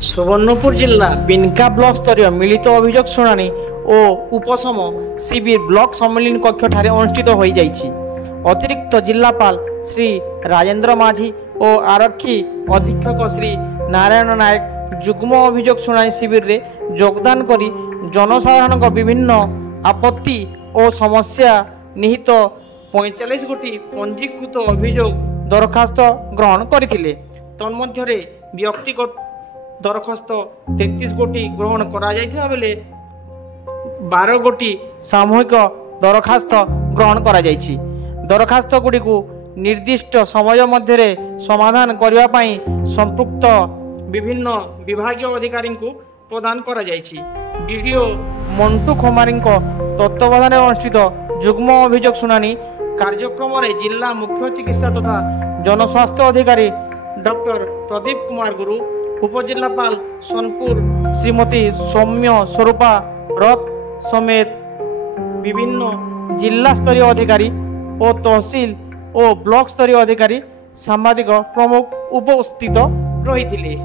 सुवर्णपुर जिला बिनका ब्लॉक स्तरीय मिलित अभियोग शुणाणी और उपशम शिविर ब्लॉक सम्मेलन कक्ष ठारे अनुष्ठित हो जाइछि। अतिरिक्त जिलापाल श्री राजेंद्र माझी और आरक्षी अधीक्षक श्री नारायण नायक जुग्म अभियोग शुणाणी शिविर रे योगदान करी जनसाधारण विभिन्न आपत्ति और समस्या निहित 45 गोटी पंजीकृत अभियोग दरखास्त ग्रहण करथिले। तन्मध्यरे व्यक्तिगत दरखास्त 33 गोटी ग्रहण करा जाइथिबा बेले 12 गोटी सामूहिक दरखास्त ग्रहण करा जाइछि। दरखास्त गुडी को निर्दिष्ट समय मध्य समाधान करने पाई संपुक्त विभिन्न विभागीय अधिकारी को प्रदान करा जाइछि। डीडीओ मंटू खमारी तत्वावधान अनुष्ठित जुग्म अभियोग शुणाणी कार्यक्रम में जिला मुख्य चिकित्सा तथा जनस्वास्थ्य अधिकारी डॉक्टर प्रदीप कुमार गुरु, उपजिलापाल सोनपुर श्रीमती सौम्य स्वरूपा रथ समेत विभिन्न जिला स्तरीय अधिकारी और तहसील और ब्लॉक स्तरीय अधिकारी सांबादिक प्रमुख उपस्थित रही।